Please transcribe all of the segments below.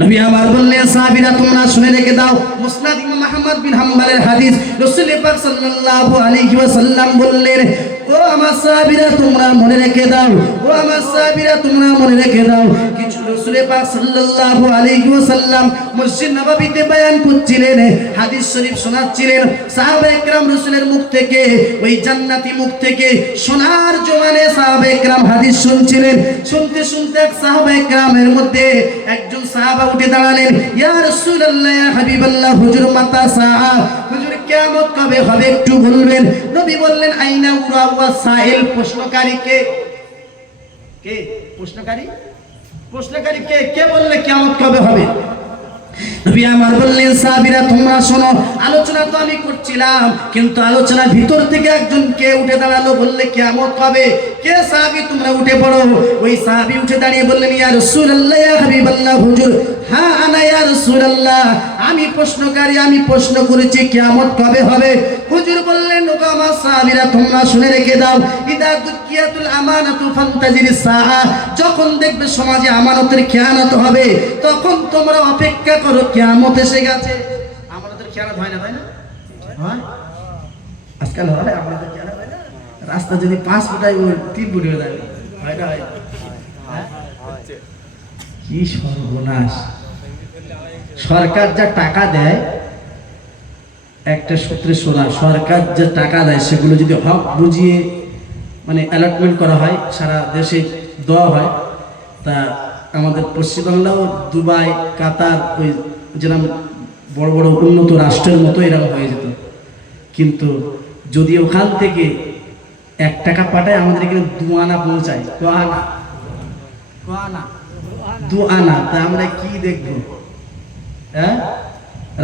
নবী আমার বললেন সাহাবীরা তোমরা শুনে রেখে দাও, মুসনাদ ইমাম আহমদ বিন হাম্বলের হাদিস, রাসূল পাক সাল্লাল্লাহু আলাইহি ওয়াসাল্লাম বললেন, ও আমার সাহাবীরা তোমরা মনে রেখে দাও, ও আমার সাহাবীরা তোমরা মনে রেখে দাও। কিছু রাসূল পাক সাল্লাল্লাহু আলাইহি ওয়াসাল্লাম মসজিদ নববীতে বয়ান করছিলেন, হাদিস শরীফ শোনাচ্ছিলেন। সাহাবায়ে কেরাম রাসূলের মুখ থেকে, ওই জান্নাতি মুখ থেকে সোনার জমানে সাহাবায়ে কেরাম হাদিস শুনছিলেন। শুনতে শুনতে এক সাহাবায়ে কেরামের মধ্যে একজন সাহাবা উঠে দাঁড়ালেন, ইয়া রাসূলুল্লাহ, ইয়া হাবিবাল্লাহ, হুজুর মাতা সাহা, হুজুর কিয়ামত কবে হবে একটু বলবেন। নবী বললেন, আইনা উরা ওয়া সাইল, প্রশ্নকারী কে? কে প্রশ্নকারী? প্রশ্নকারী কে? কে বললে কিয়ামত কবে হবে? নবী আমার বললেন, সাহাবীরা তোমরা শোনো, আলোচনা তো আমি করছিলাম, কিন্তু আলোচনার ভিতর থেকে একজন কে উঠে দাঁড়ালো, বললে কিয়ামত কবে? কে সাহাবী? তোমরা উঠে পড়ো। ওই সাহাবী উঠে দাঁড়িয়ে বললেন, ইয়া রাসূলুল্লাহ, ইয়া হাবিবাল্লাহ, হুজুর হ্যাঁ আনা ইয়া রাসূলুল্লাহ, আমি প্রশ্নকারী, আমি প্রশ্ন করেছি কিয়ামত কবে হবে। হুজুর বললেন, ও আমার সাহাবীরা তোমরা শুনে রেখে দাও, ইদা দুকিয়াতুল আমানাতু ফান্তাজিরিস সাআ, যখন দেখবে সমাজে আমানতের খেয়ানত হবে, তখন তোমরা অপেক্ষা করো, কিয়ামত এসে গেছে। আমানতের খেয়ানত হয় না, তাই না? হয় আজকাল, হয় আমানতের খেয়ানত হয় না? রাস্তা যদি 5 ফুটায় 3 ফুট হয়ে যাবে, হয় না? হয় কি সর্বনাশ! সরকার যা টাকা দেয়, একটা সূত্রে শোনা, সরকার যে টাকা দেয় সেগুলো যদি হক বুঝিয়ে মানে অ্যালটমেন্ট করা হয়, সারা দেশে দেওয়া হয়, তা আমাদের পশ্চিমবাংলাও দুবাই, কাতার, ওই যেরকম বড় বড় উন্নত রাষ্ট্রের মতো এরকম হয়ে যেত। কিন্তু যদি ওখান থেকে 1 টাকা পাঠায়, আমাদের এখানে 2 আনা পৌঁছায়। 2 আনা। তা আমরা কি দেখবো? হ্যাঁ,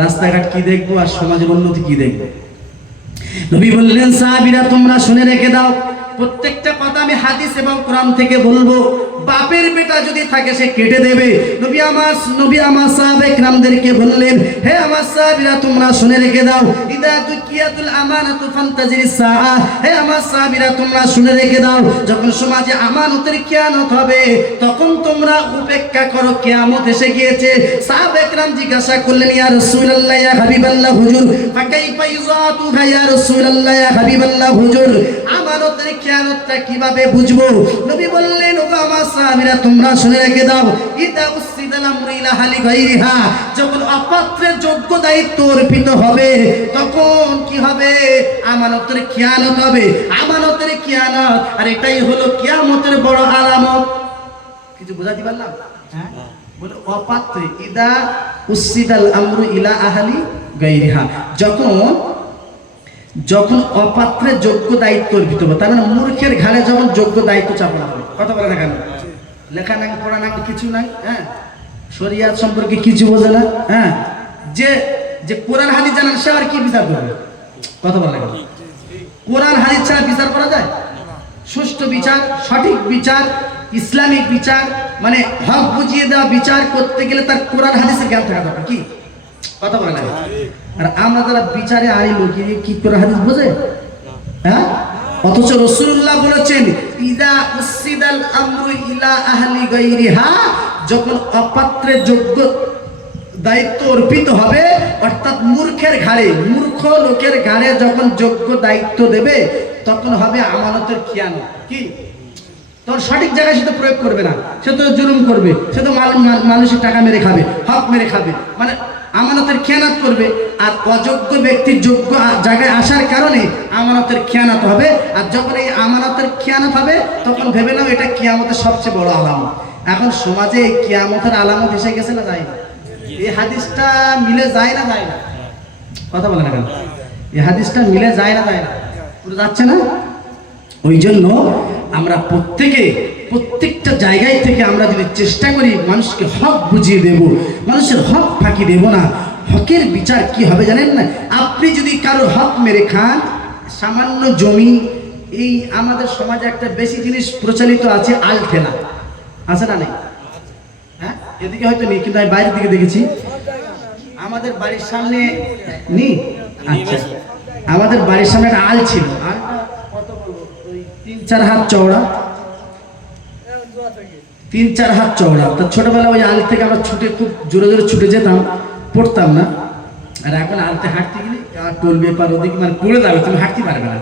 রাস্তাঘাট কি দেখবো, আর সমাজের উন্নতি কি দেখবো? নবী বললেন, সাহাবীরা তোমরা শুনে রেখে দাও, প্রত্যেকটা কথা আমি হাদিস এবং কোরআন থেকে বলবো। বাপের বেটা যদি থাকে সে কেটে দেবে। নবী আমার সাহাবায়ে কেরামদেরকে বললেন, হে আমার সাহাবীরা তোমরা শুনে রেখে দাও, ইদা দুকিয়াতুল আমানাতু ফান্তাজিরিস সাআ, হে আমার সাহাবীরা তোমরা শুনে রেখে দাও, যখন সমাজে আমানতের কিয়ামত হবে, তখন তোমরা অপেক্ষা করো, কিয়ামত এসে গিয়েছে। সাহাবায়ে কেরাম জিজ্ঞাসা করলেন, ইয়া রাসূলুল্লাহ, ইয়া হাবিবাল্লাহ, হুজুর ফাকাইফা ইযাতু ইয়া রাসূলুল্লাহ, ইয়া হাবিবাল্লাহ, হুজুর আমানতের কিয়ামতটা কিভাবে বুঝবো? নবী বললেন, ও আমার সাহাবীরা তোমরা শুনে রেখে দাও, ইদা উসিদাল আমরু ইলা হালি গায়রিহা, যখন অপাত্রের যোগ্য দায়িত্ব অর্পিত হবে, তখন কি হবে? আমানতের কিয়ামত হবে। আমানতের কিয়ামত, আর এটাই হলো কিয়ামতের বড় আলামত। কিছু বোঝাতে পারলাম? হ্যাঁ, বলে অপাত্রে, ইদা উসিদাল আমরু ইলা আহলি গায়রিহা, যখন অপাত্রের যোগ্য দায়িত্ব অর্পিত হবে, তার মানে মূর্খের ঘাড়ে যখন যোগ্য দায়িত্ব চাপানো হবে। কথা বলে না কেন? লেখা নাই, পড়া নাই, কিছু নাই, হ্যাঁ, শরিয়াত সম্পর্কে কিছু বোঝে না, হ্যাঁ, যে কোরআন হাদিস জানেন সে আর কি বিচার করবে? কথা বলে না কেন? কোরআন হাদিস ছাড়া বিচার করা যায়? সুষ্ঠু বিচার, সঠিক বিচার, ইসলামিক বিচার, মানে হক বুঝিয়ে দেওয়া বিচার করতে গেলে তার কোরআন হাদিসের জ্ঞান থাকা দরকার। কি কথা বলে না? আর আমরা যারা বিচারে আই লোক, কি কোরআন হাদিস বোঝে? হ্যাঁ, অথচ রাসূলুল্লাহ বলেছেন, ইদা উসিদাল আমরু ইলা আহলি গায়রিহা, যখন অপাত্রের যোগ্য দায়িত্ব অর্পিত হবে, অর্থাৎ মূর্খের ঘাড়ে, মূর্খ লোকের ঘাড়ে যখন যোগ্য দায়িত্ব দেবে, তখন হবে আমানতের খিয়ানত। কি তোর সঠিক জায়গায় সে তো প্রয়োগ করবে না, সে তো জুলুম করবে, সে তো মানুষের টাকা মেরে খাবে, হক মেরে খাবে, মানে আমানতের খেয়ানত করবে। আর অযোগ্য ব্যক্তি যোগ্য জায়গায় আসার কারণে আমানতের খেয়ানত হবে। আর যখন এই আমানতের খেয়ানত হবে, তখন ভেবে নাও এটা কিয়ামতের সবচেয়ে বড় আলামত। এখন সমাজে এই কিয়ামতের আলামত এসে গেছে না যায় না? এই হাদিসটা মিলে যায় না যায় না? কথা বলে না কেন? এই হাদিসটা মিলে যায় না যায় না? পুরো যাচ্ছে না? ওই জন্য আমরা প্রত্যেকটা জায়গায় থেকে আমরা যদি চেষ্টা করি মানুষকে হক বুঝিয়ে দেব, মানুষের হক ফাঁকি দেব না। হকের বিচার কি হবে জানেন না? আপনি যদি কারো হক মেরে খান, সামান্য জমি, এই আমাদের সমাজে একটা বেশি জিনিস প্রচলিত আছে, আল ঠেলা আছে না নেই? হ্যাঁ, এদিকে হয়তো নেই, কিন্তু আমি বাইরের দিকে দেখেছি। আমাদের বাড়ির সামনে নেই, আচ্ছা, আমাদের বাড়ির সামনে একটা আল ছিল, আলটা কত বলবো, ওই 3-4 হাত চওড়া, 3-4 হাত চওড়া। তা ছোটবেলা ওই আল থেকে আমরা ছুটে খুব জোরে জোরে ছুটে যেতাম, পড়তাম না। আর এখন আলতে হাঁটতে গেলে টলবে পার ওদিকে মানে পড়ে যাবে, তুমি হাঁটতে পারবে না।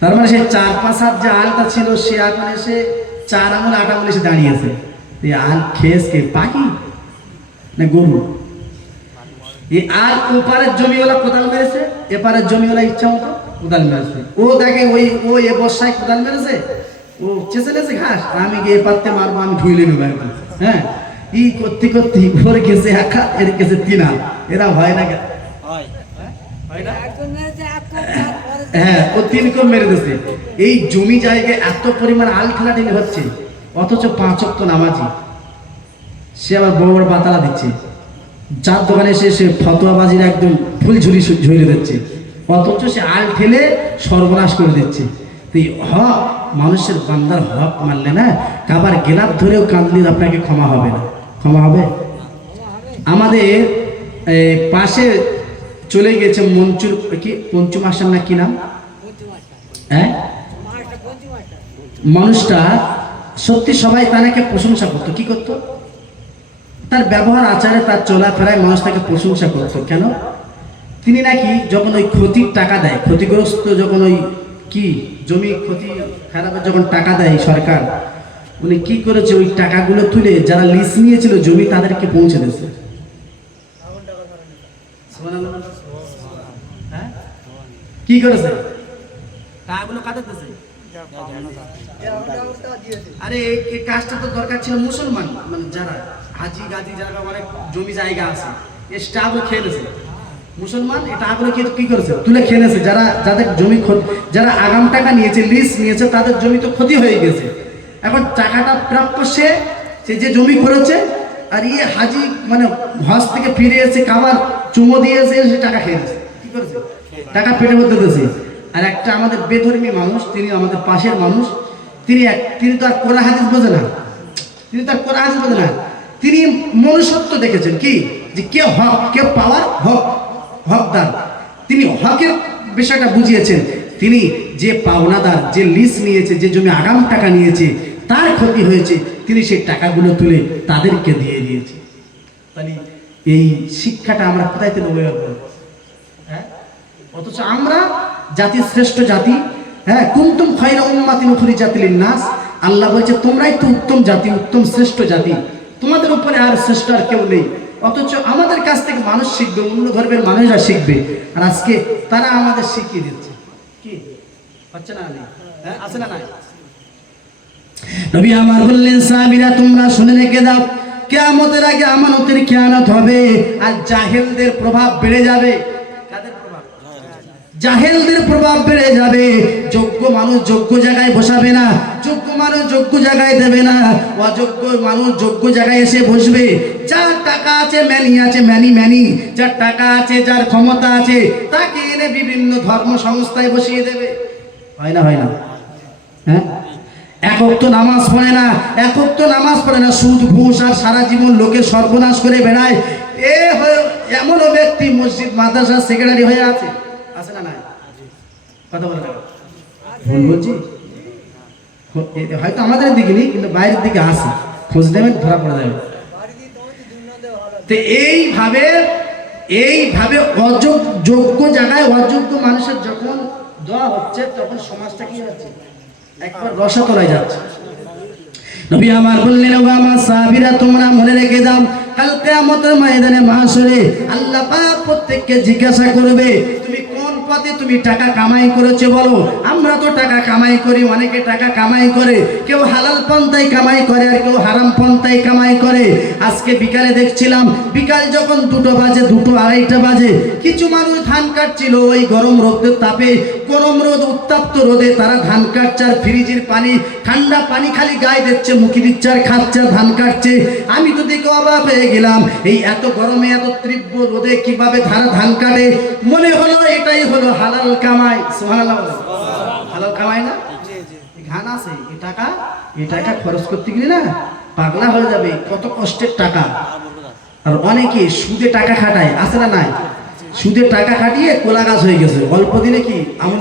তার মানে সেই 4-5 হাত যে আলটা ছিল সে এখন এসে 4 আঙুল 8 আঙুল এসে দাঁড়িয়েছে। এই আল খেয়েছে পাখি না গরু? এই আল ওপারের জমিওয়ালা কোদাল মেরেছে, এপারের জমিওয়ালা ইচ্ছা মতো কোদাল মেরেছে। ও দেখে ও এ বর্ষায় কোদাল মেরেছে, ও চেঁচে নেছে ঘাস, আমি গিয়ে পারতে মারবো, আমি ধুইলে নেবো এখন। হ্যাঁ, ই করতে করতে ওর গেছে 1 হাত, এর গেছে 3 হাত। এরা হয় না? হ্যাঁ, ও 3 কোপ মেরে দিচ্ছে। এই জমি জায়গায় এত পরিমাণ আল খেলাটেলি হচ্ছে, অথচ 5 ওয়াক্ত নামাজি সে আবার বড় বড় বাতালা দিচ্ছে। যার দোকানে এসে সে ফতোয়াবাজির একদম ফুল ঝুড়ি দিচ্ছে, অথচ সে আল ঠেলে সর্বনাশ করে দিচ্ছে। তো এই হক, মানুষের বান্দার হক মানলে না, কাবার গেলাপ ধরেও কাঁদলে আপনাকে ক্ষমা হবে না। ক্ষমা হবে? আমাদের পাশে চলে গেছে মঞ্চুর কি পঞ্চু মাস্টার না কি নাম, হ্যাঁ, মানুষটা সত্যি সবাই তাকে প্রশংসা করতো। কি করতো? তার ব্যবহার আচারে, তার চলাফেরায় মানুষ তাকে প্রশংসা করতো। কেন? তিনি নাকি যখন ওই ক্ষতির টাকা দেয়, ক্ষতিগ্রস্ত যখন ওই কি জমি ক্ষতি খারাপের যখন টাকা দেয় সরকার, উনি কি করেছে, ওই টাকাগুলো তুলে যারা লিজ নিয়েছিল জমি তাদেরকে পৌঁছে দিয়েছে। কি করেছে? টাকাগুলো কাদের দিয়েছে? আরে এই কাজটা তো দরকার ছিল মুসলমান, মানে যারা হাজি গাজি যারা অনেক জমি জায়গা আছে, এই টাকাগুলো খেয়ে নিয়েছে মুসলমান। এই টাকাগুলো কি করেছে? তুলে খেয়ে নিয়েছে। যাদের জমি যারা আগাম টাকা নিয়েছে, লিজ নিয়েছে, তাদের জমি তো ক্ষতি হয়ে গেছে। এখন টাকাটা প্রাপ্য সে যে জমি করেছে, আর ইয়ে হাজি মানে হজ থেকে ফিরে এসে কাবার চুমো দিয়েছে, সে টাকা খেয়ে নিয়েছে। কি করেছে? টাকা পেটের মধ্যে দিয়েছে। আর একটা আমাদের বেধর্মী মানুষ, তিনি আমাদের পাশের মানুষ, তিনি তো আর কোরআন হাদিস বোঝে না, তিনি মনুষ্যত্ব দেখেছেন কি, যে কে হক, কে পাওয়ার হকদার। তিনি হকের বিষয়টা বুঝিয়েছেন। তিনি যে পাওনাদার, যে লিজ নিয়েছে, যে জমি আগাম টাকা নিয়েছে, তার ক্ষতি হয়েছে, তিনি সেই টাকাগুলো তুলে তাদেরকে দিয়ে দিয়েছে। তাহলে এই শিক্ষাটা আমরা কোথায় থেকে নেব? হ্যাঁ, অথচ আমরা জাতির শ্রেষ্ঠ জাতি। হ্যাঁ, কুনতুম খায়রা উম্মাতিন উখরিজাত লিন-নাস, আল্লাহ বলছে তোমরাই তো উত্তম জাতি, উত্তম শ্রেষ্ঠ জাতি, তোমাদের উপরে আর শ্রেষ্ঠ আর কেউ নেই। অথচ আমাদের কাছ থেকে মানুষ শিখবে, অন্য ধর্মের মানুষরা শিখবে, আর আজকে তারা আমাদের শিখিয়ে দিচ্ছে। কি হচ্ছে না? হ্যাঁ, আছে না? নাই? নবী আমার বললেন, সাহাবীরা তোমরা শুনে রেখে দাও, কিয়ামতের আগে আমানতের খেয়ানত হবে, আর জাহেলদের প্রভাব বেড়ে যাবে। কাদের প্রভাব? জাহেলদের প্রভাব বেড়ে যাবে। যোগ্য মানুষ যোগ্য জায়গায় বসাবে না, যোগ্য মানুষ যোগ্য জায়গায় দেবে না, অযোগ্য মানুষ যোগ্য জায়গায় এসে বসবে। যার টাকা আছে, ম্যানি আছে, ম্যানি, যার টাকা আছে, যার ক্ষমতা আছে, তাকে এনে বিভিন্ন ধর্ম সংস্থায় বসিয়ে দেবে। হয় না? হ্যাঁ, এক ওয়াক্ত নামাজ পড়ে না, সুদ ঘুষ আর সারা জীবন লোকের সর্বনাশ করে বেড়ায়। এমনও ব্যক্তি মসজিদ মাদ্রাসার সেক্রেটারি হয়ে আছে না? নাই? কথা বলে না, ভুল বলছি? হয়তো আমাদের দিকে নেই, কিন্তু বাইরের দিকে আসে, খোঁজ নেবেন, ধরা পড়ে যাবে। তো এইভাবে অযোগ্য জায়গায় অযোগ্য মানুষের যখন দেওয়া হচ্ছে, তখন সমাজটা কি হচ্ছে? একবার রসাতলায় যাচ্ছে। নবী আমার বললেন, ও আমার সাহাবীরা তোমরা মনে রেখে দাও, কাল কিয়ামতের ময়দানে মাহশরে আল্লাহ পাক প্রত্যেককে জিজ্ঞাসা করবে, তুমি কোন পথে তুমি টাকা কামাই করেছো বলো। আমরা তো টাকা কামাই করি, অনেকে টাকা কামাই করে, কেউ হালাল পন্থায় কামাই করে, আর কেউ হারাম পন্থায় কামাই করে। আজকে বিকালে দেখছিলাম, বিকাল যখন 2টো বাজে, 2টো 2:30 বাজে, কিছু মানুষ ধান কাটছিল। ওই গরম রোদের তাপে, গরম রোদ, উত্তপ্ত রোদে তারা ধান কাটছে, আর ফ্রিজের পানি, ঠান্ডা পানি খালি গায়ে দিচ্ছে, মুখে দিচ্ছে, আর খাচ্ছে, ধান কাটছে। আমি তো দেখে অবাক হয়ে গেলাম, এই এত গরমে, এত তীব্র রোদে কিভাবে ধান কাটে। মনে হলো এটাই হলো হালাল কামাই। সুবহানাল্লাহ, হালাল কামাই না? ঘান আছে, এই টাকা খরচ করতে গেলে না পাগলা হয়ে যাবে, কত কষ্টের টাকা। আর অনেকে সুদে টাকা খাটায়, আছে না? নাই? সুদে টাকা খাটিয়ে কোলা গাছ হয়ে গেছে। অল্প দিনে কি আমুল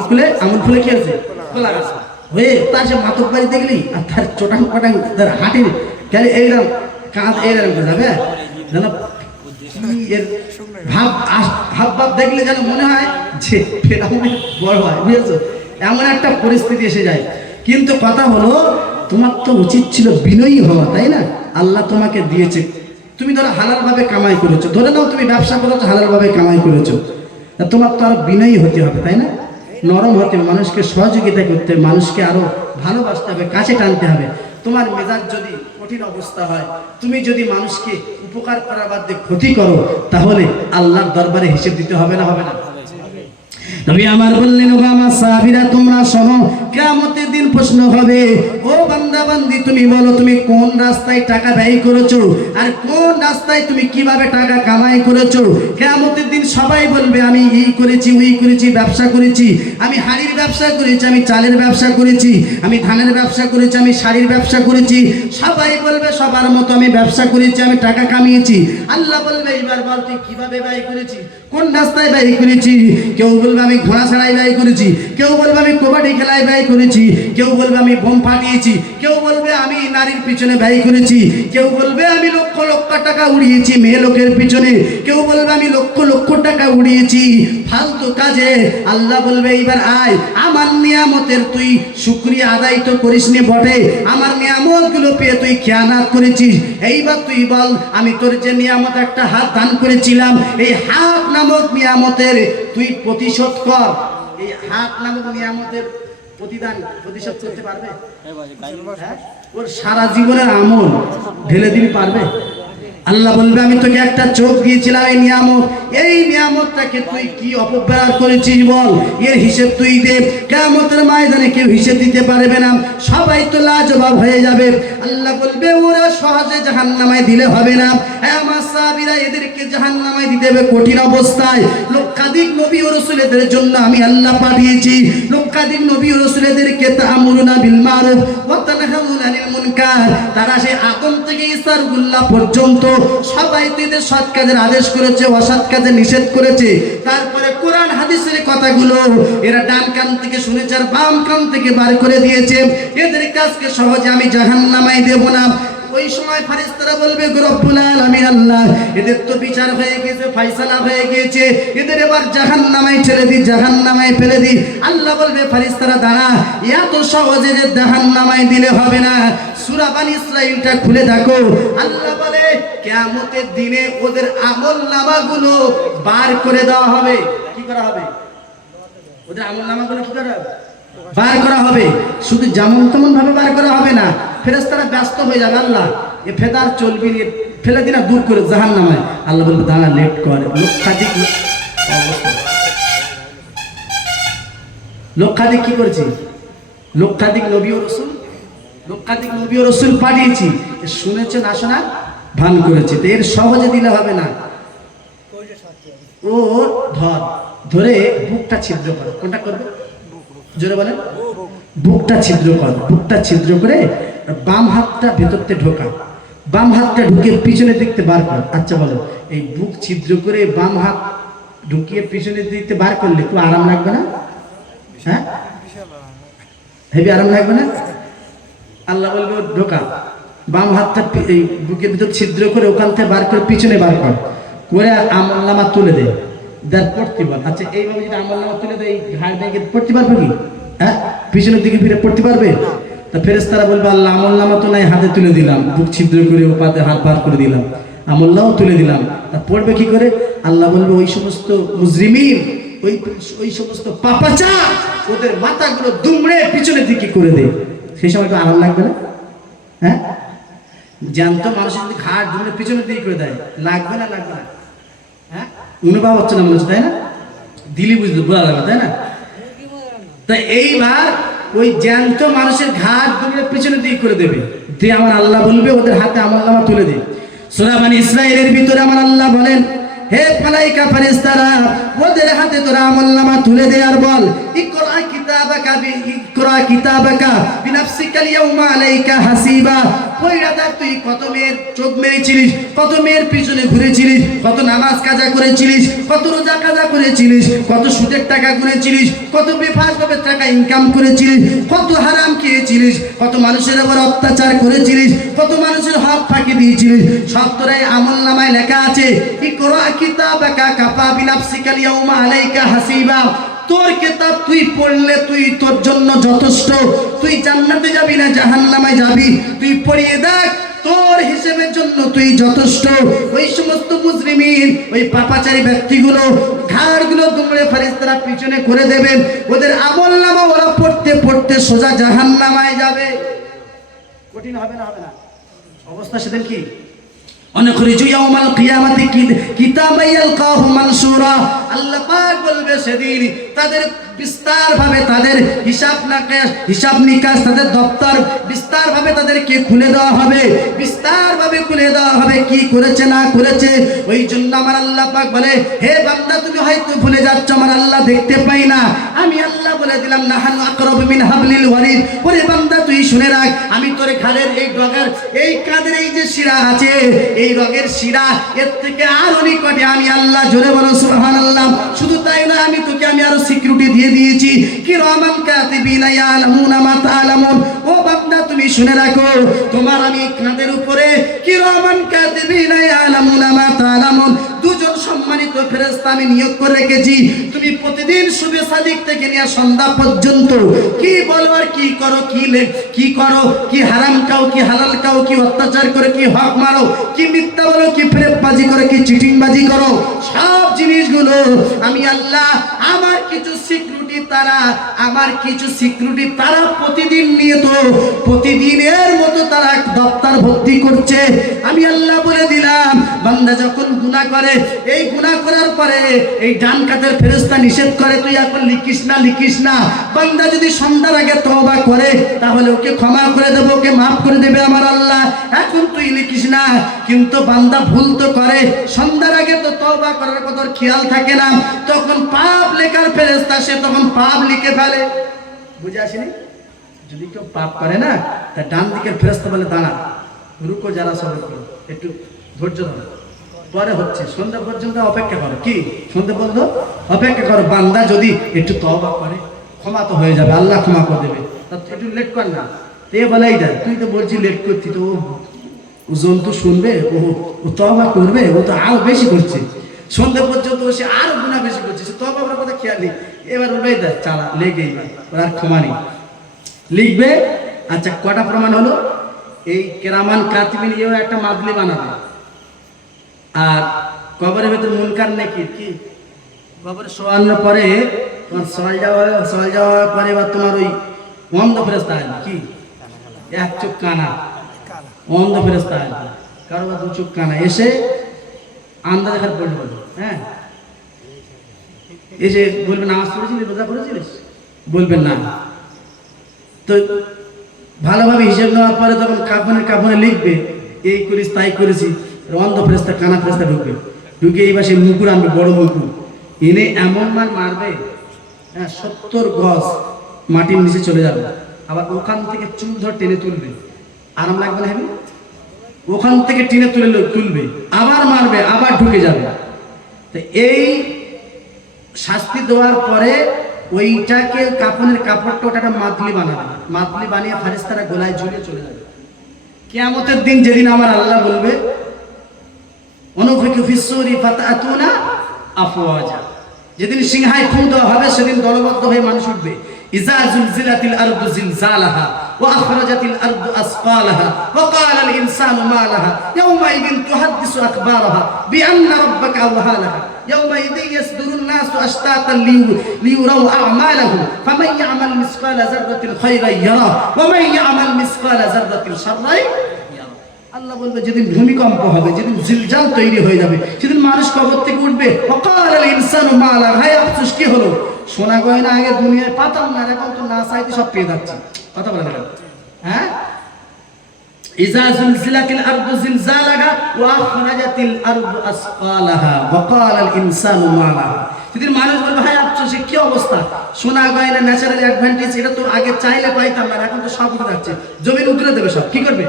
ফুলে কি হয়েছে? কোলা গাছ হয়ে তার সে মাতক বাড়িতে গেলি, আর তার চোটাং পাটাং তার হাঁটির কেন এইরকম কাঁধ এইরকম করে যাবে যেন কি এর ভাব দেখলে যেন মনে হয় যে ফেরাউনের বড় হয়, বুঝেছো? এমন একটা পরিস্থিতি এসে যায়। কিন্তু কথা হলো তোমার তো উচিত ছিল বিনয়ী হওয়া, তাই না? আল্লাহ তোমাকে দিয়েছে, তুমি ধরো হালালভাবে কামাই করেছো, ধরে নাও তুমি ব্যবসা করেছো, হালালভাবে কামাই করেছো, তোমার তো আরো বিনয়ী হতে হবে, তাই না? নরম হতে হবে, মানুষকে সহযোগিতা করতে হবে, মানুষকে আরো ভালোবাসতে হবে, কাছে টানতে হবে। তোমার মেজাজ যদি কঠিন অবস্থা হয়, তুমি যদি মানুষকে উপকার করার বাদ দিয়ে ক্ষতি করো, তাহলে আল্লাহর দরবারে হিসেব দিতে হবে না? হবে না? নবী আমার বললেন, ও আমার সাহাবীরা তোমরা শোনো, কিয়ামতের দিন প্রশ্ন হবে, ও বান্দা বান্দি তুমি বলো তুমি কোন রাস্তায় টাকা ব্যয় করেছো আর কোন রাস্তায় তুমি কিভাবে টাকা কামাই করেছো। কিয়ামতের দিন সবাই বলবে আমি এই করেছি, ওই করেছি, ব্যবসা করেছি, আমি হাড়ির ব্যবসা করেছি, আমি চালের ব্যবসা করেছি, আমি ধানের ব্যবসা করেছি, আমি শাড়ির ব্যবসা করেছি। সবাই বলবে সবার মতো আমি ব্যবসা করেছি, আমি টাকা কামিয়েছি। আল্লাহ বলবে এবার বল তুই কিভাবে ব্যয় করেছি, কোন রাস্তায় ব্যয় করেছি। কেউ বলবে আমি ঘোড়া ছাড়াই ব্যয় করেছি, কেউ বলবে আমি কবাডি খেলায় ব্যয় করেছি, কেউ বলবে আমি বোম ফাটিয়েছি, কেউ বলবে আমি নারীর পিছনে ব্যয় করেছি, কেউ বলবে আমি লক্ষ লক্ষ টাকা উড়িয়েছি মেয়ে লোকের পিছনে, কেউ বলবে আমি লক্ষ লক্ষ টাকা উড়িয়েছি ফালতু কাজে। আল্লাহ বলবে এইবার আয়, আমার নিয়ামতের তুই শুকরিয়া আদায় তো করিসনি বটে, আমার নিয়ামত গুলো পেয়ে তুই খেয়ানাত করেছিস। এইবার তুই বল আমি তোর যে নিয়ামত একটা হাত দান করেছিলাম, এই হাত নামক নিয়ামতের তুই প্রতিশোধ কর। এই হাত নামক নিয়ামতের প্রতিশোধ করতে পারবে? হ্যাঁ? ওর সারা জীবনের আমল ঢেলে দিবি, পারবে? আল্লাহ বলবে আমি তোকে একটা চোখ দিয়েছিলাম, এই নিয়ামত, এই নিয়ামতটাকে তুই কি অপব্যবহার করেছিস বল, এর হিসেব তুই দে। কিয়ামতের ময়দানে কেউ হিসেব দিতে পারবে না, সবাই তো লাজবাব হয়ে যাবে। আল্লাহ বলবে ওরা সহজে জাহান্নামায় দিলে হবে না, আমার সাহাবীরা এদেরকে জাহান্নামায় দিতে হবে কঠিন অবস্থায়। লক্ষাধিক নবী ও রাসূলদের জন্য আমি আল্লাহ পাঠিয়েছি, লক্ষাধিক নবী ও রাসূলদেরকে তা'মুরুনা বিল মারুফ ওয়া তানহাউনা আনিল মুনকার, তারা সে আদম থেকে ইসারুল্লাহ পর্যন্ত সবাই এদের সৎ কাজের আদেশ করেছে, অসৎ কাজে নিষেধ করেছে। তারপরে কোরআন হাদিসের কথাগুলো এরা ডান কান থেকে শুনেছে আর বাম কান থেকে বার করে দিয়েছে। এদের কাজকে সহজে আমি জাহান্নামায় দেব না। ওই সময় ফেরেশতারা বলবে রব্বুল আলামিন আল্লাহ, এদের তো বিচার হয়ে গেছে, ফয়সালা হয়ে গিয়েছে, এদের এবার জাহান্নামায় ছেড়ে দি, জাহান্নামায় ফেলে দি। আল্লাহ বলবে ফেরেশতারা দাঁড়া, এত সহজে যে জাহান্নামায় দিলে হবে না, সূরা বনী ইসরাঈলটা খুলে দেখো। আল্লাহ বলে কিয়ামতের দিনে ওদের আমলনামাগুলো বার করে দেওয়া হবে। কি করা হবে? ওদের আমলনামাগুলো কি করা হবে? বার করা হবে। শুধু যেমন তেমন ভাবে বার করা হবে না, ফেরেশতারা ব্যস্ত হয়ে যাবে, আল্লাহ এ ফেদার চলবি, ফেলে দিনা দূর করে জাহান্নামায়। আল্লাহ বলবে দাঁড়া, লেট করে। লক্ষাধিক কি করেছি? লক্ষাধিক নবী ও রাসূল, লক্ষাধিক নবী ও রাসূল পাঠিয়েছি, শুনেছে না শোনা ভান করেছে। তো এর সহজে দিলে হবে না, ও ধরে বুকটা ছিদ্র কর। কোনটা করবে? জোরে বলেন। বুকটা ছিদ্র কর, বুকটা ছিদ্র করে বাম হাতটা ভেতরতে ঢোকা, বাম হাতটা ঢুকিয়ে পিছনে দিকতে বার কর। আচ্ছা বলো, এই বুক ছিদ্র করে বাম হাত ঢুকিয়ে পিছনে দিকতে বার করলে খুব আরাম লাগবে না? হ্যাঁ, হেবি আরাম লাগবে না? আল্লাহ বলবে ঢোকা, বাম হাতটা এই বুকের ভিতর ছিদ্র করে ওখান থেকে বার করে পিছনে বার কর, করে আমলনামা তুলে দে, দেখ পড়তে পার। আচ্ছা এইভাবে যদি আমলনামা তুলে দেয়, ঘাড় ভেঙে পড়তে পারবে কি? হ্যাঁ, পিছনের দিকে ফিরে পড়তে পারবে? তা ফেরেশতারা বলবে আল্লাহ আমলনামা তো নাই, হাতে তুলে দিলাম, বুক ছিদ্র করে ও পাতে হাত বার করে দিলাম, আমলনামাও তুলে দিলাম, তা পড়বে কি করে? আল্লাহ বলবে ওই সমস্ত মুজরিমিন, ওই সমস্ত পাপাচা, ওদের মাথাগুলো দুমড়ে পিছনের দিকে করে দে। সেই সময় তো আরাম লাগবে না? হ্যাঁ, জ্যান্ত মানুষের যদি ঘাড় দুমড়ে পিছনের দিকে করে দেয়, লাগবে না? লাগবে না? হ্যাঁ, অনুভব হচ্ছে না মানুষ, তাই না? দিলি বুঝতে বোঝা লাগবে, তাই না? তা এইবার ওই জ্যান্ত মানুষের ঘাট দুমড়ে পিছনের দিকে করে দেবে, দিয়ে আমার আল্লাহ বলবে ওদের হাতে আমলনামা তুলে দে। সূরা বনী ইসরাঈলের ভিতরে আমার আল্লাহ বলেন, হে মালায়েকা ফেরেশতারা, ওদের হাতে তোরা আমলনামা তুলে দে আর বল ইকরা কিতাবাকা বিনাফসিকা আল-ইয়াওমা আলাইকা হাসিবা, পয়রা দেখ তুই কত মেয়ের চোখ মেরেছিলিস, কত মেয়ের পিছনে ঘুরেছিলিস, কত নামাজ কাজা করেছিলিস, কত রোজা কাজা করেছিলিস, কত সুদের টাকা গুনেছিলিস, কত বেফাস ভাবে টাকা ইনকাম করেছিলিস, কত হারাম খেয়েছিলিস, কত মানুষের উপর অত্যাচার করেছিলিস, কত মানুষের হক ফাঁকি দিয়েছিলিস। সব তোর এই আমলনামায় লেখা আছে। ইকরা কিতাবাকা কাফা বিনাফসিকা ইয়াউমা আলাইকা হাসিবা। তোর কিতাব তুই পড়লে তুই তোর জন্য যথেষ্ট। তুই জান্নাতে যাবি না জাহান্নামে যাবি, তুই পড়িয়ে দেখ, তোর হিসেবের জন্য তুই যথেষ্ট। ওই সমস্ত মুজরিমিন, ওই পাপাচারী ব্যক্তিগুলো ঘাড়গুলো দুমড়ে ফেরেশতারা পিছনে করে দেবেন। ওদের আমলনামা ওরা পড়তে পড়তে সোজা জাহান্নামে যাবে। কঠিন হবে না? হবে না? অবস্থা সেদিন কি? অনখরিজু ইয়াউমাল কিয়ামাতি কিতাবা ইয়ালকাহু মানসুরা। আল্লাহ পাক বলবে সেদিন তাদের বিস্তারভাবে তাদের হিসাব নিকাশ তাদের দপ্তর বিস্তারভাবে তাদেরকে খুলে দেওয়া হবে, বিস্তারভাবে খুলে দেওয়া হবে কি করেছে না করেছে। ওই জন্য আমার আল্লাহ পাক বলে, হে বান্দা তুমি হয়তো ভুলে যাচ্ছ আমার আল্লাহ দেখতে পাই না। আমি আল্লাহ বলে দিলাম নাহানু আকরাবু মিন হাবলিল ওয়ারিদ। ওরে বান্দা তুই শুনে রাখ, আমি তোর ঘাড়ের এই ডগার এই কাঁধের এই যে শিরা আছে, এই রগের শিরা এর থেকে আরো নিকটে আমি আল্লাহ। জোরে বলো সুবহানাল্লাহ। শুধু তাই না, আমি তোকে আমি আরো সিকিউরিটি দিয়ে দিয়েছি। কিরামান কাতিবিনা ইয়ালামুনা মা তাআলামুন। ও বান্দা তুমি শুনে রাখো, তোমার আমি কাঁধের উপরে কিরামান কাতিবিনা ইয়ালামুনা মা তাআলামুন দুজন সম্মানিত ফেরেশতা আমি নিয়োগ করে রেখেছি। তুমি প্রতিদিন শুভে সাদিক থেকে নিয়ে সন্ধ্যা পর্যন্ত কি বলো আর কি করো, কি করো, কি হারাম খাও, কি হালাল খাও, কি অত্যাচার করে, কি হক মারো, কি মিথ্যা বলো, কি ফ্রেববাজি করো, কি চিটিংবাজি করো, সব জিনিসগুলো আমি আল্লাহ আমার কিছু সিকিউরিটি তারা প্রতিদিন নিয়ে তো প্রতিদিনের মতো তারা দপ্তর ভর্তি করছে। আমি আল্লাহ বলে দিলাম, বান্দা যখন গুনাহ করে, এই গুনাহ করার পরে এই ডান কাতের ফেরেশতা নিষেধ করে তুই এখন লিখিস না। বান্দা যদি সন্ধ্যার আগে তওবা করে তাহলে ওকে ক্ষমা করে দেব, ওকে মাফ করে দেবে আমার আল্লাহ। এখন তুই লিখিস না। কিন্তু বান্দা ভুল তো করে, সন্ধ্যার আগে তো তওবা করার কথা খেয়াল থাকে না, তখন পাপ লেখার ফেরেশতা সে তখন পাপ লিখে ফেলে। বুঝে আসেনি? যদি কেউ পাপ করে না, তা ডান দিকের ফেরেশতা বলে দাঁড়া, রুকো, যারা সবর করো, একটু ধৈর্য ধরো, পরে হচ্ছে সন্ধ্যা পর্যন্ত অপেক্ষা করো। কি সন্ধ্যা পর্যন্ত অপেক্ষা করো। বান্দা যদি একটু তওবা করে ক্ষমা তো হয়ে যাবে, আল্লাহ ক্ষমা করে দেবে। তা একটু লেট কর না। তে বলে এইটা তুই তো বলছি লেট করছি, তো ও জন্তু শুনবে, ও তওবা করবে, ও তো আরো বেশি করছে, সন্ধ্যা পর্যন্ত সে আরো গুনাহ বেশি করছে, সে তওবা করার কথা খেয়াল নেই। এবার বলবে এইটা চালা লেগেই না, ওর আর ক্ষমা নেই, লিখবে। আচ্ছা কটা প্রমাণ হলো? এই কেরামান কাতিবিন এও একটা মাদলি বানাবে। আর কবরের ভেতর মুনকার নাকির কি কবরে শোয়ানোর পরে তোমার সওয়াল যাওয়ার পরে এবার তোমার ওই অন্ধ ফেরেশতা আসবে। কি এক চোখ কানা অন্ধ ফেরেশতা আসবে, কারো বা দু চোখ কানা এসে আন্দাজে খালি বলবে, হ্যাঁ এসে বলবে নামাজ পড়েছিলিস, রোজা করেছিলিস, বলবেন না। তো ভালোভাবে হিসেব নেওয়ার পরে তখন কাফনে লিখবে এই করিস তাই করেছি। অন্ধ ফেরেশতা কানা ফেরেশতা ঢুকে এই পাশে মুকুর আনবে, বড় মুকুর এনে এমন মারবে, হ্যাঁ 70 গজ মাটির নিচে চলে যাবে। আবার ওখান থেকে চুল ধর টেনে তুলবে, আরাম লাগবে না? হেবি ওখান থেকে টেনে তুলবে, আবার মারবে, আবার ঢুকে যাবে। তো এই শাস্তি দেওয়ার পরে ওইটাকে কাপড়ের কাপড়টা ওটা একটা মাদলি বানাবে, মাদলি বানিয়ে ফেরেশতারা গলায় ঝুলিয়ে চলে যাবে। কিয়ামতের দিন যেদিন আমার আল্লাহ বলবে অনুফিকু ফিসসুরি ফাতাতুনা আফওয়াজা, যেদিন সিংহায় ফু দেওয়া হবে সেদিন দলবদ্ধ হয়ে মানুষ উঠবে। ইজা জুলজিলাতিল আরদু জিলজালাহা ওয়া আখরাজাতিল আরদু আসকালাহা ওয়া ক্বালাল ইনসানু মা লাহা ইয়াওমাইদিন তুহাদ্দিসু আখবারাহা বিআন্না রাব্বাকা আওহালাহা ইয়াওমাইদিন ইয়াসদুরুন নাসু আশতাতান লিয়ুরাউ আ'মালাহুম ফামান ইয়া'মাল মিসকালা যাররাতিন খায়রান ইয়ারা ওয়া মান ইয়া'মাল মিসকালা যাররাতিন শাররান। আল্লাহ বলবে যেদিন ভূমিকম্প হবে, যেদিন জিলজাল তৈরি হয়ে যাবে, সেদিন মানুষ কবর থেকে উঠবে। ওয়াকালাল ইনসানু মা লাহা, হায় আফসোস কি হলো, সোনা গয়না আগে দুনিয়ায় পাতাম না, এখন তো না চাইতে সব পেয়ে যাচ্ছে। কথা বলে না? হ্যাঁ ইজা জুলজিলাতিল আরদু জিলজালাহা ওয়া আখরাজাতিল আরদু আসকালাহা ওয়া ক্বালাল ইনসানু মা লাহা। যেদিন মানুষ বলবে হায় আফসোস কি অবস্থা, সোনা গয়না ন্যাচারাল অ্যাডভান্টেজ এটা তো আগে চাইলে পাইতাম না, এখন তো সব উঠে যাচ্ছে, জমিন উগরে দেবে সব। কি করবে?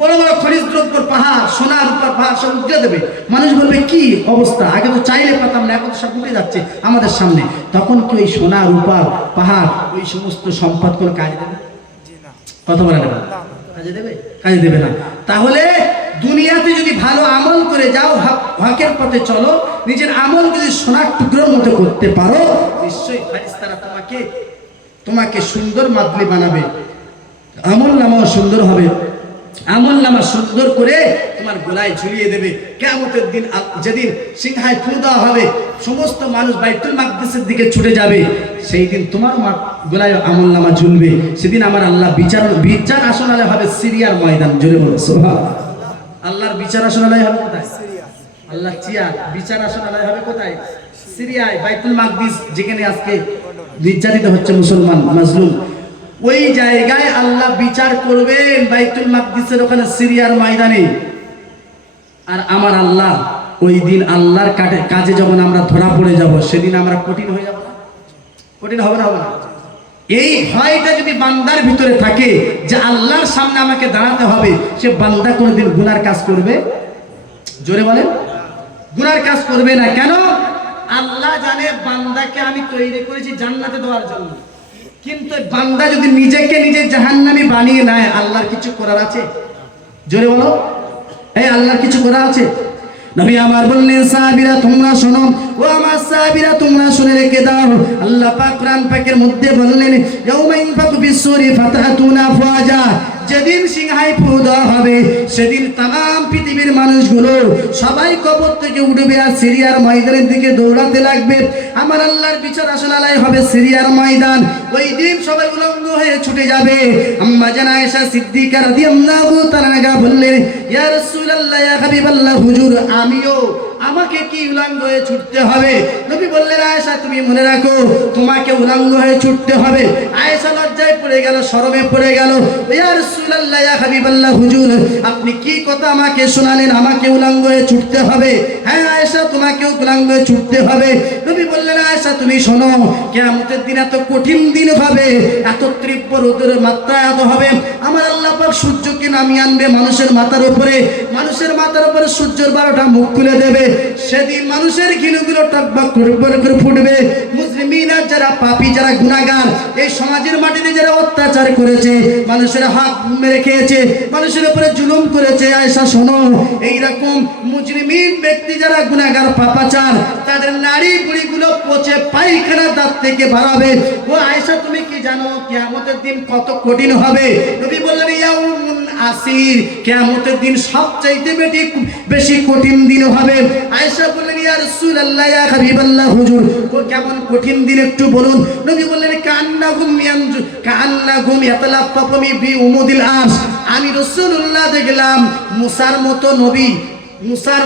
বড় বড় খনিজ দ্রব্য পাহাড়, সোনার উপর পাহাড় সব উঠে দেবে। মানুষ বলবে কি অবস্থা, আগে তো চাইলে পাতাম না, এখন তো সব উঠে যাচ্ছে আমাদের সামনে। তখন কি ওই সোনার উপর পাহাড় ওই সমস্ত সম্পদ কোনো কাজে দেবে? কথা বলে না, কাজে দেবে? কাজে দেবে না। তাহলে দুনিয়াতে যদি ভালো আমল করে যাও, হকের পথে চলো, নিজের আমল যদি সোনার টুকরোর মতো করতে পারো, নিশ্চয়ই ফেরেশতারা তোমাকে সুন্দর মাদলি বানাবে, আমল নামাও সুন্দর হবে, আমল নামা সুন্দর করে তোমার গলায় ঝুলিয়ে দেবে। কিয়ামতের দিন যেদিন সিংহায় ফু দেওয়া হবে, সমস্ত মানুষ বাইতুল মাকদিসের দিকে ছুটে যাবে, সেই দিন তোমার গলায় আমল নামা ঝুলবে। সেদিন আমার আল্লাহ বিচার আসনালয় হবে সিরিয়ার ময়দান। জোরে বলো সুবহানাল্লাহ। আল্লাহর বিচার আসনালয় হবে কোথায়? আল্লাহ চেয়ার বিচার আসনালয় হবে কোথায়? সিরিয়ায়, বাইতুল মাকদিস, যেখানে আজকে নির্যাতিত হচ্ছে মুসলমান মাজলুম, ওই জায়গায় আল্লাহ বিচার করবেন বাইতুল মাকদিসের ওখানে সিরিয়ার ময়দানে। আর আমার আল্লাহ ওই দিন আল্লাহর কাজে যখন আমরা ধরা পড়ে যাব, সেদিন আমরা কঠিন হয়ে যাব না? কঠিন হবে না? হবে না? এই ভয়টা যদি বান্দার ভিতরে থাকে যে আল্লাহর সামনে আমাকে দাঁড়াতে হবে, সে বান্দা কোনোদিন গুনার কাজ করবে? জোরে বলেন, গুনার কাজ করবে না। কেন? আল্লাহ জানে বান্দাকে আমি তৈরি করেছি জান্নাতে দেওয়ার জন্য। কিন্তু বান্দা যদি নিজেকে নিজে জাহান্নামী বানিয়ে নেয়, আল্লাহর কিছু করার আছে? জোরে বলো, এই আল্লাহর কিছু করা আছে? নবী আমার বললেন, সাহাবীরা তোমরা শোনো, ও আমার সাহাবীরা তোমরা শুনে রেখে দাও। আল্লাহ পাক কোরআন পাকের মধ্যে বললেন, ইয়াউমা ইনফাকু ফিস-সূরি ফাতাতুনা আফওয়াজা, যেদিন সিংহায় ফু দেওয়া হবে, সেদিন তাম পৃথিবীর মানুষগুলো সবাই কবর থেকে উঠবে আর সিরিয়ার ময়দানের দিকে দৌড়াতে লাগবে। আমার আল্লাহর বিচার আসনালয় হবে সিরিয়ার ময়দান। ওই দিন সবাই উলঙ্গ হয়ে ছুটে যাবে। আম্মা জান আয়েশা সিদ্দিকা রাদিয়াল্লাহু তাআলা আনহা বললেন, ইয়া রাসূলুল্লাহ, ইয়া হাবিবাল্লাহ, হুজুর আমাকে কি উলঙ্গ হয়ে ছুটতে হবে? নবী বললেন, আয়েশা তুমি মনে রাখো, তোমাকে উলঙ্গ হয়ে ছুটতে হবে। আয়েশা লজ্জায় পড়ে গেল, শরমে পড়ে গেল। ইয়া রাসূলুল্লাহ, ইয়া হাবিবাল্লাহ, হুজুর আপনি কি কথা আমাকে শোনালেন, আমাকে উলঙ্গ হয়ে ছুটতে হবে? হ্যাঁ আয়েশা, তোমাকেও উলঙ্গ হয়ে ছুটতে হবে। নবী বললেন, আয়েশা তুমি শোনো, কিয়ামতের দিন এত কঠিন দিন হবে, এত তীব্র রোদের মাত্রা এত হবে, আমার আল্লাহ পাক সূর্যকে নামিয়ে আনবে মানুষের মাথার উপরে, মানুষের মাথার উপরে সূর্যের 12টা মুখ খুলে দেবে। সেদিন মানুষের ঘিলুগুলো টকবক করে ফুটবে। মুসলিমিনা যারা পাপী, যারা গুনাহগার, এই সমাজের মাটিতে যারা অত্যাচার করেছে, মানুষের হক মেরে খেয়েছে, মানুষের উপরে জুলুম করেছে, আয়েশা শোনো, এইরকম মুজরিমিন ব্যক্তি যারা গুনাহগার পাপাচার, তাদের নারী বুড়িগুলো পচে পায়খানা দাঁত থেকে বাড়াবে। ও আয়েশা তুমি কি জানো কিয়ামতের দিন কত কঠিন হবে? নবী বললেন, ইয়াউমুন আসির, কিয়ামতের দিন সবচাইতে বেশি কঠিন দিন হবে। আয়েশা বললেন, ইয়া রাসূলুল্লাহ, ইয়া হাবিবাল্লাহ, হুজুর ও কেমন কঠিন দিন একটু বলুন। নবী বললেন, কান্নাহুম ইয়াতালাফফু বি উমুদিল আরশ, আমি রাসূলুল্লাহ দেখলাম মুসার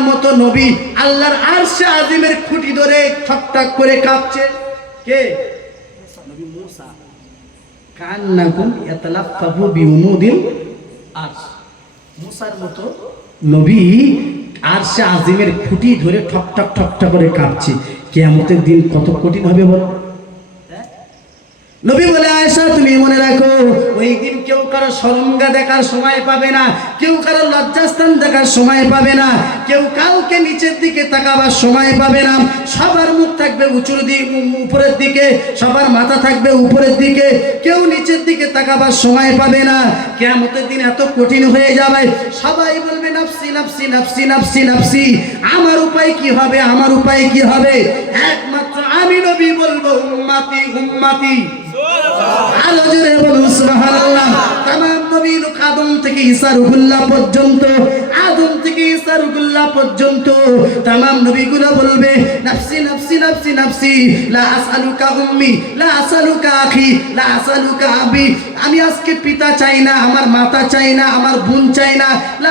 মতো নবী আল্লাহর আরশে আজিমের খুঁটি ধরে ঠকঠক করে কাঁপছে। কে? নবী মুসা। কান্নাহুম ইয়াতালাফফু বি উমুদিল আরশ, মুসার মতো নবী আরশে আজিমের খুঁটি ধরে ঠকঠক ঠকঠক করে কাঁপছে। কিয়ামতের দিন কত কঠিন হবে বলো? নবী বলে, আয়েশা তুমি মনে রাখো, ওই দিন কেউ কারো শরমগা দেখার সময় পাবে না, কেউ কারো লজ্জাস্থান দেখার সময় পাবে না, কেউ কাউকে নিচের দিকে তাকাবার সময় পাবে না। সবার মুখ থাকবে উপরের দিকে, সবার মাথা থাকবে উপরের দিকে, কেউ নিচের দিকে তাকাবার সময় পাবে না। কিয়ামতের দিন এত কঠিন হয়ে যাবে, সবাই বলবে নাফসি নাফসি নাফসি নাফসি নাফসি, আমার উপায় কি হবে, আমার উপায় কি হবে? একমাত্র আমি নবী বলবো, উম্মতি উম্মতি। আরো জোরে বলুন সুবহানাল্লাহ। তামাম নবী আদম থেকে ঈসা রুহুল্লাহ পর্যন্ত, আদম থেকে ঈসা রুহুল্লাহ পর্যন্ত তামাম নবীগুলো বলবে, নাফসি নাফসি নাফসি নাফসি, লা আসআলুকা উম্মি, লা আসআলুকা আখি, লা আসআলুকা আবি, আমি আজকে পিতা চাই না, আমার মাতা চাই না, আমার বোন চাই না, লা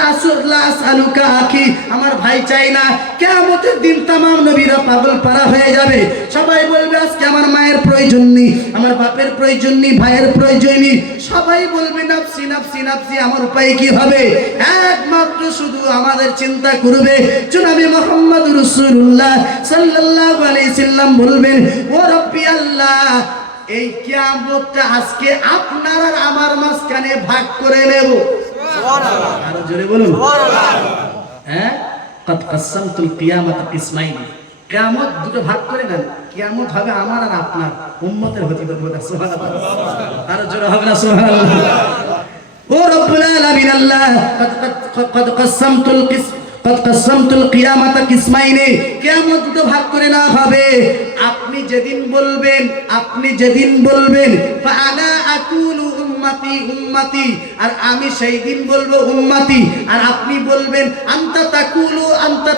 আসআলুকা আখি, আমার ভাই চাই না। কিয়ামতের দিন তামাম নবীরা পাগল পারা হয়ে যাবে। সবাই বলবে, আজকে আমার মায়ের প্রয়োজন নেই, আমার বাপের প্রয়োজন নেই, ভাইয়ের প্রয়োজন নেই। সবাই বলবে নাফসি নাফসি নাফসি, আমার উপায় কি হবে? একমাত্র শুধু আমাদের চিন্তা করবে জনাবে মুহাম্মদ রাসূলুল্লাহ সাল্লাল্লাহু আলাইহি সাল্লাম বলবেন, ও রব্বি আল্লাহ, এই কিয়ামতটা আজকে আপনার আর আমার মাঝখানে ভাগ করে নেব। আরো জোরে বলুন হ্যাঁ কদ কাসামতুল কিয়ামাত কিসমাইন কিয়ামত দুটো ভাগ করে নেন কিয়ামত হবে আমার আর আপনার উম্মতের হতে হবে সুবহানাল্লাহ আরো জোরে হবে না সুবহানাল্লাহ ও রব্বুল আলামিন আল্লাহ কদ কাসামতুল কিয়ামাত কিসমাইন কিয়ামত দুটো ভাগ করে না হবে আপনি যেদিন বলবেন ফাআনা আকুলু উম্মতি উম্মতি আর আমি সেই দিন বলবো উম্মতি আর আপনি বলবেন আনতা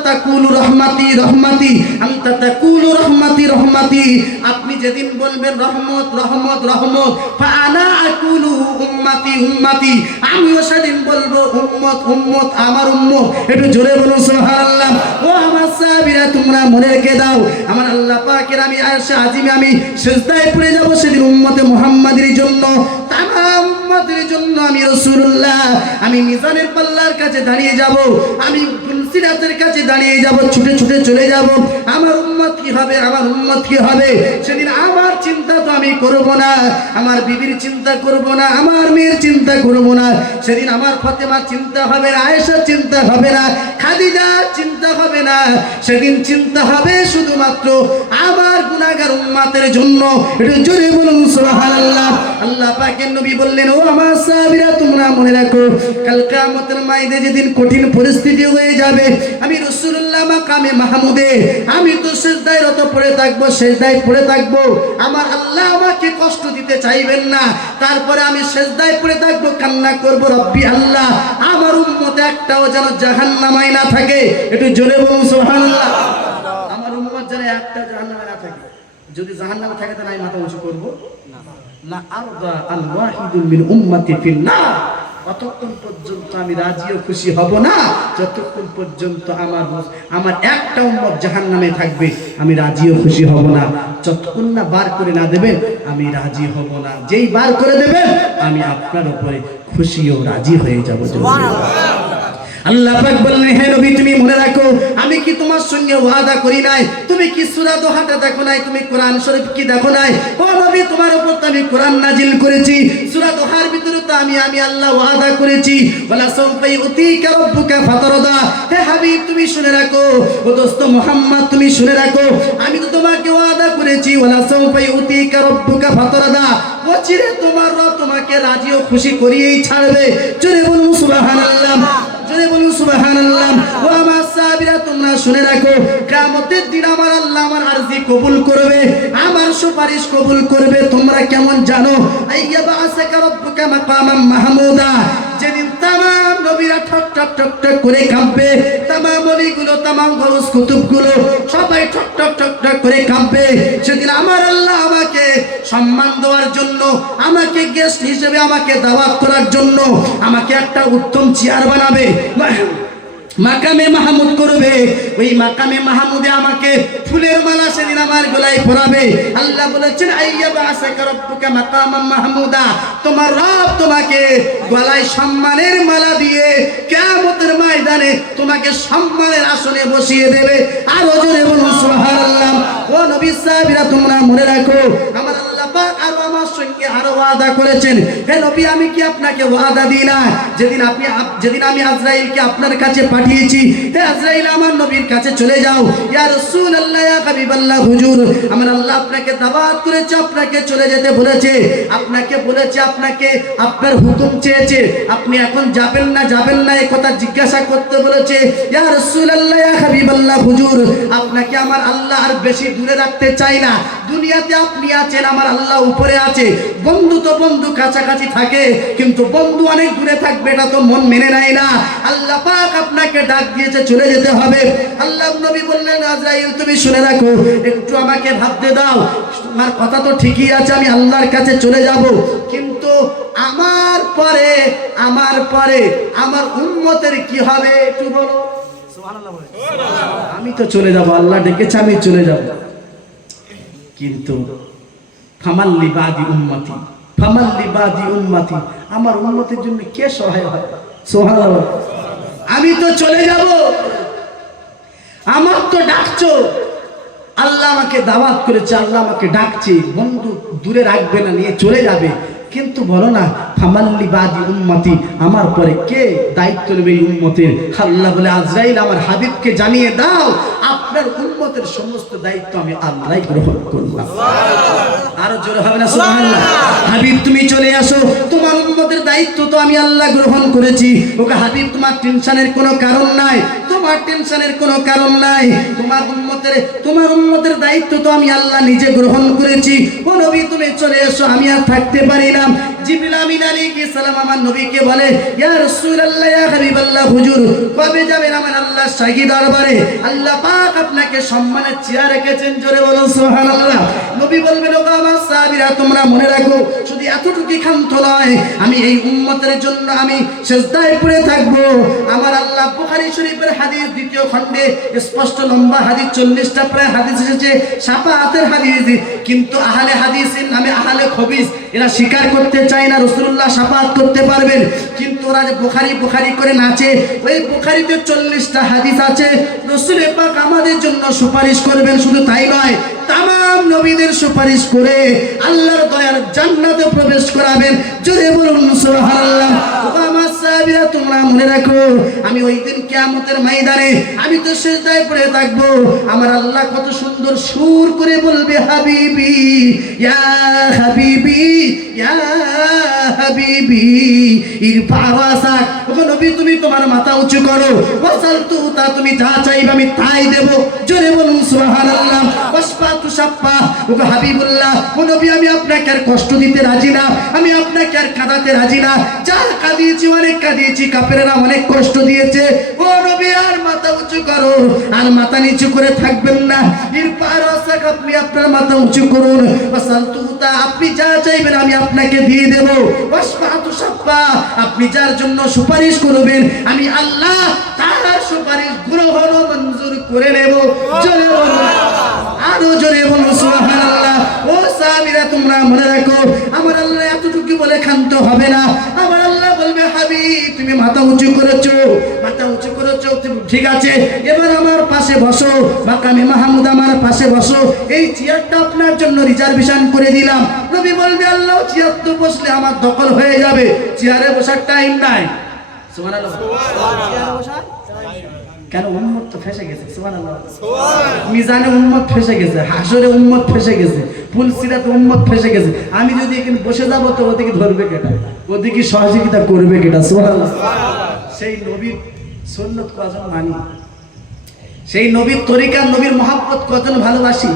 তাকুলু রহমতি রহমতি আনতা তাকুলু রহমতি রহমতি আপনি যেদিন বলবেন রহমত রহমত রহমত ফাআনা আকুলু উম্মতি উম্মতি আমিও সেদিন বলবো উম্মত উম্মত আমার উম্মত একটু জোরে বলুন সুবহানাল্লাহ ও আমার সাহাবীরা তোমরা মনে রেখে দাও আমার আল্লাহ পাকের আমি আয়েশা আজিমে আমি সিজদায় পড়ে যাব সেদিন উম্মতে মুহাম্মাদের জন্য তামাম উম্মতের জন্য আমি রাসূলুল্লাহ আমি মিজানের পাল্লার কাছে দাঁড়িয়ে যাব আমি সিরাতের কাছে দাঁড়িয়ে যাব ছুটে ছুটে চলে যাব আমার উম্মত কি হবে আমার উম্মত কি হবে সেদিন আমার চিন্তা তো আমি করব না আমার বিবির চিন্তা করব না আমার মেয়ের চিন্তা করব না সেদিন আমার ফাতেমা চিন্তা হবে না আয়েশা চিন্তা হবে না খাদিজা চিন্তা হবে না সেদিন চিন্তা হবে শুধুমাত্র আমার গুনাহগার উম্মতের জন্য একটু জোরে বলুন সুবহানাল্লাহ আল্লাহ পাকের নবী বললেন ও আমার সাহাবীরা তোমরা মনে রাখো কাল কিয়ামতের ময়দানে যেদিন কঠিন পরিস্থিতি হয়ে যাবে আমি রাসূলুল্লাহ মাকামে মাহমুদে আমি তো সিজদায় রত পড়ে থাকবো সিজদায় পড়ে থাকবো আমার আল্লাহ আমাকে কষ্ট দিতে চাইবেন না তারপরে আমি সিজদায় পড়ে থাকবো কান্না করব রব্বি আল্লাহ আমার উম্মত একটাও যেন জাহান্নামে না থাকে একটু জোরে বলুন সুবহানাল্লাহ আমার উম্মত যেন একটা জাহান্নামে না থাকে যদি জাহান্নামে থাকে তাহলে আমি মাথা উঁচু করব না আরদা আল ওয়াহিদুল মিন উম্মতি ফিন নার ততক্ষণ পর্যন্ত আমি রাজি ও খুশি হব না যতক্ষণ পর্যন্ত আমার একটা উম্মত জাহান্নামে থাকবে আমি রাজি ও খুশি হব না যতক্ষণ না বার করে না দেবেন আমি রাজি হব না যেই বার করে দেবেন আমি আপনার উপরে খুশি ও রাজি হয়ে যাব সুবহানাল্লাহ আল্লাহ পাক বললেন হে নবী তুমি মনে রাখো আমি কি তোমার সঙ্গে ওয়াদা করি নাই তুমি কি সূরা দোহাটা দেখো নাই তুমি কোরআন শরীফ কি দেখো নাই ও নবী তোমার উপর তো আমি কোরআন নাজিল করেছি সূরা দোহার ভিতরে তো আমি আল্লাহ ওয়াদা করেছি ওয়ালা সাউফা ইউতিকা রাব্বুকা ফাতারদা হে হাবিব তুমি শুনে রাখো ও দোস্ত মুহাম্মদ তুমি শুনে রাখো আমি তো তোমাকে ওয়াদা করেছি ওয়ালা সাউফা ইউতিকা রাব্বুকা ফাতারদা ও চিরে তোমার রব তোমাকে রাজি ও খুশি করিয়েই ছাড়বে জোরে বলুন সুবহানাল্লাহ জোরে বলুন সুবহানাল্লাহ ও আমার সাহাবীরা তোমরা শুনে রাখো কিয়ামতের দিন আমার আল্লাহ আমার আরজি কবুল করবে আমার সুপারিশ কবুল করবে তোমরা কেমন জানো আইয়াবা আসাকা রাব্বুকা মাকামাম মাহমুদা যেদিন तमाम নবীরা ঠক ঠক ঠক ঠক করে কাঁপবে तमाम ওলিগুলো तमाम গৌস কুতুবগুলো সবাই ঠক ঠক ঠক ঠক করে কাঁপবে সেদিন আমার আল্লাহ আমাকে সম্মান দেওয়ার জন্য আমাকে গেস্ট হিসেবে আমাকে দাওয়াত করার জন্য আমাকে একটা উত্তম চেয়ার বানাবে মাকামে মাহমুদ করবে ওই মাকামে মাহমুদে আমাকে ফুলের মালা সেদিন আমার গলায় পরাবে আল্লাহ বলেছেন আইয়াবা আসাকা রাব্বুকা মাকামাম মাহমুদা তোমার রব তোমাকে গলায় সম্মানের মালা দিয়ে কিয়ামতের ময়দানে তোমাকে সম্মানের আসনে বসিয়ে দেবে আর জোরে বলুন সুবহানাল্লাহ ও নবী সাহাবীরা তোমরা মনে রাখো আমার আল্লাহ পাক আর আমার সঙ্গে আরো ওয়াদা করেছেন হে নবী আমি কি আপনাকে ওয়াদা দিই না যেদিন আমি আজরাইলকে আপনার কাছে পাঠিয়েছি হে আজরাইল আমার নবীর কাছে চলে যাও ইয়া রাসূলুল্লাহ ইয়া হাবিবাল্লাহ হুজুর আমার আল্লাহ আপনাকে দাওয়াত করেছে আপনাকে চলে যেতে বলেছে আপনাকে বলেছে আপনাকে আপনার হুকুম চেয়েছে আপনি এখন যাবেন না এই কথা জিজ্ঞাসা করতে বলেছে ইয়া রাসূলুল্লাহ ইয়া হাবিবাল্লাহ হুজুর আপনাকে আমার আল্লাহ আর বেশি দূরে রাখতে চাই না দুনিয়াতে আপনি আছেন আমার আল্লাহ উপরে আছে বন্ধু তো বন্ধু কাছাকাছি থাকে কিন্তু বন্ধু অনেক দূরে থাকবে এটা তো মন মেনে নেয় না আল্লাহ পাক আপনাকে ডাক দিয়েছে চলে যেতে হবে আল্লাহ নবী বললেন আজরাইল তুমি শুনে রাখো একটু আমাকে ভাবতে দাও তোমার কথা তো ঠিকই আছে আমি আল্লাহর কাছে চলে যাব কিন্তু আমার পরে আমার উম্মতের কি হবে একটু বলো সুবহানাল্লাহ বলো আমি তো চলে যাব আল্লাহ ডেকেছে আমি চলে যাব কিন্তু ফামাল্লি বাদি উম্মতি আমার উম্মতের জন্য কে সহায় হয় সুবহানাল্লাহ আমি তো চলে যাব আমার তো ডাকছো আল্লাহ আমাকে দাওয়াত করেছে আল্লাহ আমাকে ডাকছে বন্ধু দূরে রাখবে না নিয়ে চলে যাবে কিন্তু বলো না ফামাল্লি বাদি উম্মতি, আমার পরে কে দায়িত্ব নেবে এই উম্মতের? আল্লাহ বলে আজরাইল আমার হাবিবকে জানিয়ে দাও আপনার উম্মতের সমস্ত দায়িত্ব আমি আল্লাহই গ্রহণ করলাম। আরো জোরে হবে না সুবহানাল্লাহ? হাবিব তুমি চলে আসো, তোমার উম্মতের দায়িত্ব তো আমি আল্লাহ গ্রহণ করেছি। ওকে হাবিব তোমার টেনশনের কোনো কারণ নাই, তোমার টেনশনের কোনো কারণ নাই। তোমার উম্মতের দায়িত্ব তো আমি আল্লাহ নিজে গ্রহণ করেছি। ও নবী তুমি চলে এসো, আমি আর থাকতে পারি না। জিবরিল আমিন আলাইহিস সালাম আমার নবীকে বলে, ইয়া রাসূলুল্লাহ ইয়া হাবিবাল্লাহ, হুজুর কবে যাবেন আমার আল্লাহর শাহী দরবারে? আল্লাহ পাক আপনাকে সম্মানের চেয়ার রেখেছেন, জোরে বলুন সুবহানাল্লাহ। নবী বলবেন, ও আমার সাহাবীরা তোমরা মনে রাখো, শুধু এতটুকু ক্ষান্ত নয়, আমি এই উম্মতের জন্য আমি সিজদায় পড়ে থাকবো। আমার আল্লাহ বুখারী শরীফের হাদিস দ্বিতীয় খণ্ডে স্পষ্ট লম্বা হাদিস 40টা প্রায় হাদিস এসেছে শাফাআতের হাদিস, কিন্তু আহলে হাদিসের নামে আহলে খবিস এরা স্বীকার করতে চায় না রাসূলুল্লাহ শাফাআত করতে পারবেন। কিন্তু ওরা যে বুখারী করে নাচে, ওই বুখারীতে 40টা হাদিস আছে রাসূল পাক আমাদের জন্য সুপারিশ করবেন। শুধু তাই নয়, তামাম নবীদের সুপারিশ করে আল্লাহর দয়ার জান্নাতে প্রবেশ করাবেন, জোরে বলুন সুবহানাল্লাহ। আমার সাহাবীরা তোমরা মনে রাখো, আমি ওই দিন কিয়ামতের ময়দানে আমি তো সিজদায় পড়ে থাকবো। আমার আল্লাহ কত সুন্দর সুর করে বলবে, হাবিবি ইয়া হাবিবি ইয়া হাবিবি ইরফা রাসাক। ও নবী তুমি তোমার মাথা উঁচু করো, ওয়াসালতু তা তুমি যা চাইবে আমি তাই দেব, জোরে বলুন সুবহানাল্লাহ। ওয়াসফাতু শাফা। ও হাবিবুল্লাহ, ও নবী আমি আপনাকে আর কষ্ট দিতে রাজি না, আমি আপনাকে আর কাঁদাতে রাজি না। যা কাঁদিয়েছি অনেক কাঁদিয়েছি, কাফেররা অনেক কষ্ট দিয়েছে। ও নবী আর মাথা উঁচু করো, আর মাথা নিচু করে থাকবেন না। ইরফা রাসাক, আপনি আপনার মাথা উঁচু করুন। ওয়াসালতু তা আপনি যা চাইবেন আমি আপনাকে দিয়ে দেব। ওয়াসফাতু শাফা, আপনি যার জন্য সুপারিশ করবেন আমি আল্লাহ তার সুপারিশ গ্রহণ ও মঞ্জুর করে নেব, জোরে বলুন আরো জোরে বলুন সুবহানাল্লাহ। ও সাহাবীরা তোমরা মনে রাখো, আমার আল্লাহ এতটুকু বলে ক্ষান্ত হবে না। আমার আল্লাহ বলবে, হাবিব তুমি মাথা উঁচু করেছো, মাথা উঁচু করেছো, ঠিক আছে, এবার আমার পাশে বসো, মাকামে মাহমুদ আমার পাশে বসো, এই চেয়ারটা আপনার জন্য রিজার্ভেশন করে দিলাম। নবী বলবে, আল্লাহ চেয়ার তো বসলে আমার দখল হয়ে যাবে, চেয়ারে বসার টাইম নাই। সুবহানাল্লাহ। চেয়ারে বসার কেন? উম্মত তো ফেসে গেছে। সুবহানাল্লাহ। মিজানে উম্মত ফেসে গেছে, হাসরে উম্মত ফেসে গেছে, ফুলসিরাতে উম্মত ফেসে গেছে। আমি যদি এখানে বসে যাব তো ওদিকে ধরবে কেটা, ওদিকে সহযোগিতা করবে কেটা? সুবহানাল্লাহ। সেই নবীর সুন্নাত কজন মানি, সেই নবীর তরিকা নবীর মহব্বত কজন ভালোবাসি,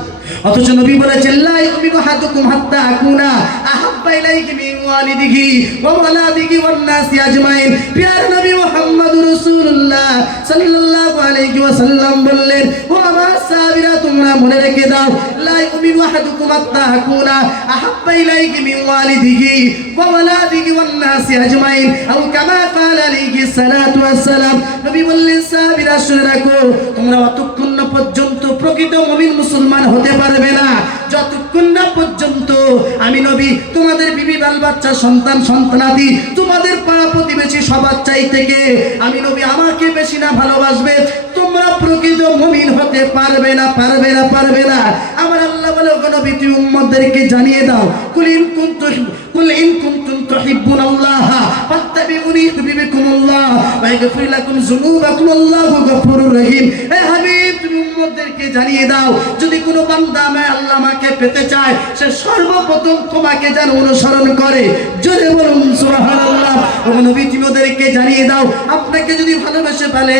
অথচ নবী বলেছেন লা ইউমিনু আহাদুকুম হাত্তা আকুনা আহাব্বা ইলাইহি মিন ওয়ালিদিহি ওয়া ওয়ালাদিহি ওয়ান নাসি আজমাইন। প্রিয় নবী মুহাম্মদুর রাসূলুল্লাহ সাল্লাল্লাহু আলাইহি ওয়াসাল্লাম বললেন, ও আমার সাহাবীরা তোমরা মনে রেখে দাও, লা ইউমিনু আহাদুকুম হাত্তা আকুনা আহাব্বা ইলাইহি মিন ওয়ালিদিহি ওয়া ওয়ালাদিহি ওয়ান নাসি আজমাইন, আও কামা ক্বালা আলাইহি সালাতু ওয়াস সালাম। নবী বললেন, সাহাবীরা শুনে রাখো, তোমরা অতক্ষণ পর্যন্ত প্রকৃত মুমিন মুসলমান হতে পারবে না যতক্ষণ না পর্যন্ত আমি নবী তোমাদের বিবি বাল বাচ্চা সন্তান সন্তানাদি তোমাদের পাড়া প্রতিবেশী সবার চাই থেকে আমি নবী আমাকে বেশি না ভালোবাসবে, তোমরা প্রকৃত মুমিন হতে পারবে না, পারবে না, পারবে না। আমার আল্লাহ বলে, ও নবী তুমি উম্মতদেরকে জানিয়ে দাও, কুল ইন কুনতুম তুহিব্বুনাল্লাহ ফাত্তাবিউনি ইউহিব্বুকুমুল্লাহ ওয়া ইয়াগফির লাকুম যুনুবাকুম আল্লাহু গফুরুর রহিম। হে হাবিব তুমি উম্মতদেরকে জানিয়ে দাও, যদি কোনো বান্দা আল্লাহ আমাকে পেতে চায় সে সর্বপ্রথম তোমাকে যেন অনুসরণ করে, জোরে বলুন সুবহানাল্লাহ। ও নবী তুমি ওদেরকে জানিয়ে দাও, আপনাকে যদি ভালোবেসে ফেলে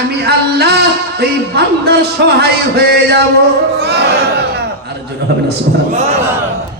আমি আল্লাহ এই বান্দার সহায় হয়ে যাব। আর জোরে হবে না সুবহানাল্লাহ।